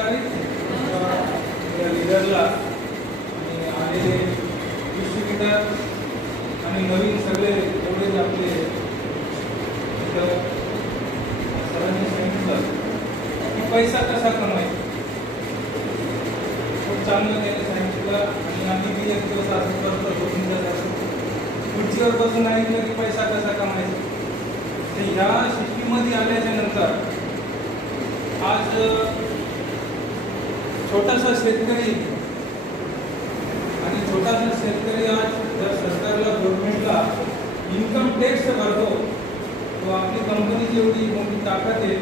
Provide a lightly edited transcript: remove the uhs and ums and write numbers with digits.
प्रकारे लिडरला आणि आलेले डिस्ट्रीब्युटर आणि नवीन सगळे जेवढे आपले सरांनी सांगितलं की पैसा कसा कमायचा खूप चांगलं त्याने सांगितलं. आणि आम्ही बी एक दिवस असं करतो खुर्चीवर बसून ऐकलं की पैसा कसा कमायचा. तर ह्या सिस्टीममध्ये आल्याच्या नंतर आज छोटासा शेतकरी आणि छोटासा शेतकरी आज जर सरकारला गव्हर्नमेंटला इन्कम टॅक्स भरतो तो आपली कंपनीची एवढी मोठी ताकद आहे